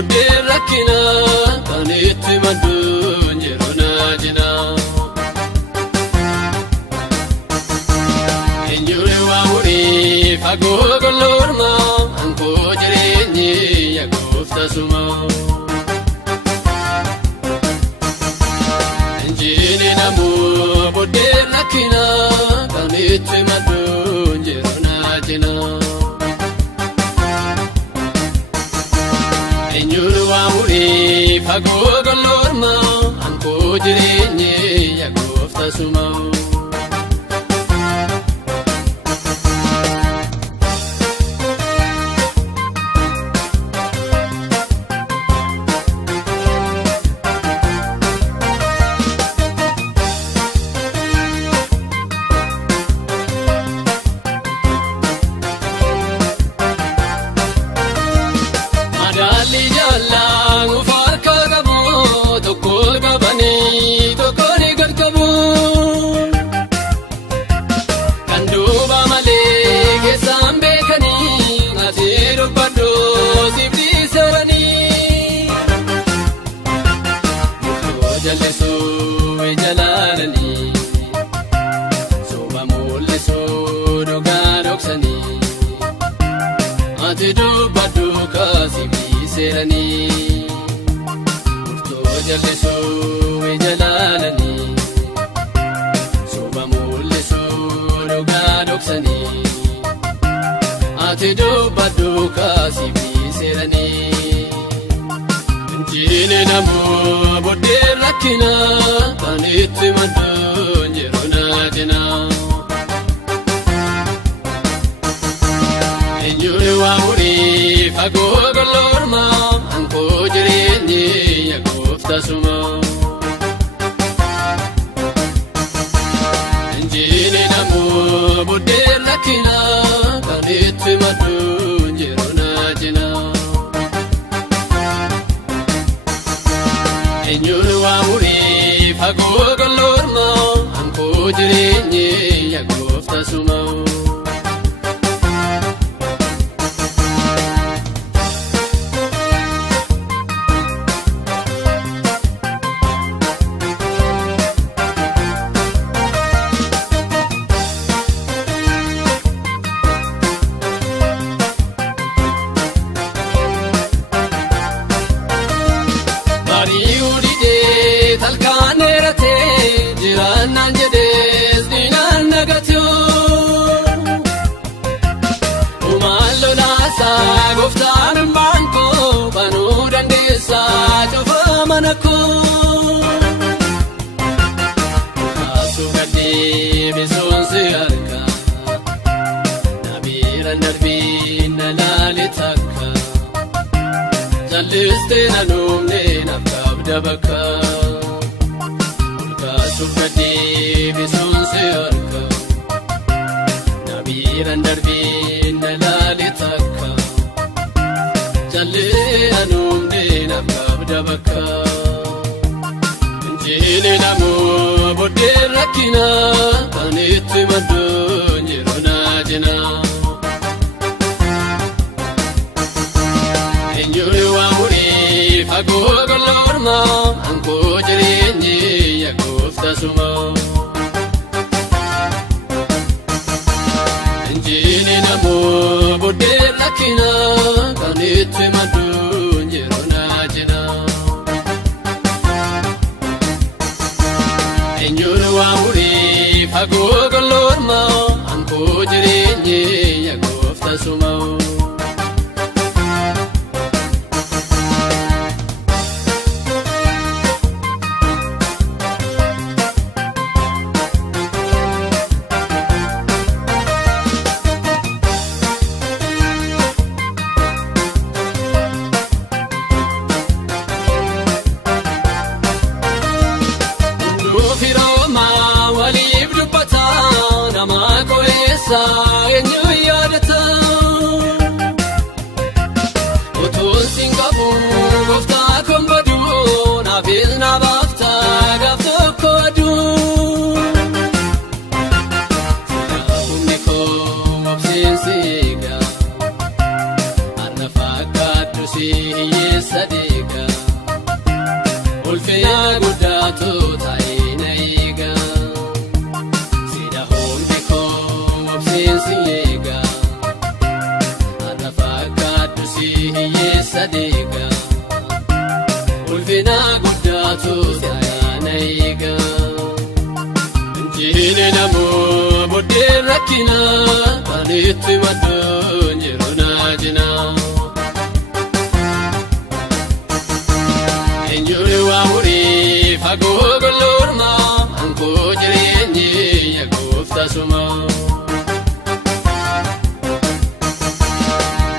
bodde rakkina kan itti maddu yeroo naajina enjure waamuri fagoo golorma anko jireenyi yagoofta suma enjini namu bodde rakkina kan itti maddu yeroo naajina enjure waamuri fagoo golorma anko jireenyi yagoofta suma hiyyeessa deega ulfina guddaatu taa'ina eega sida hundi koo obseensi eega har'a fakkaaddu si hiyyeessa deega ulfina guddaatu taa'ina eega injini namoo boodeen rakkina kanitti maddoon yeroo naajina enjuri waamuri fagoo golorma ankoo jireenyi yagoofta suma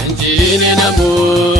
injini namoo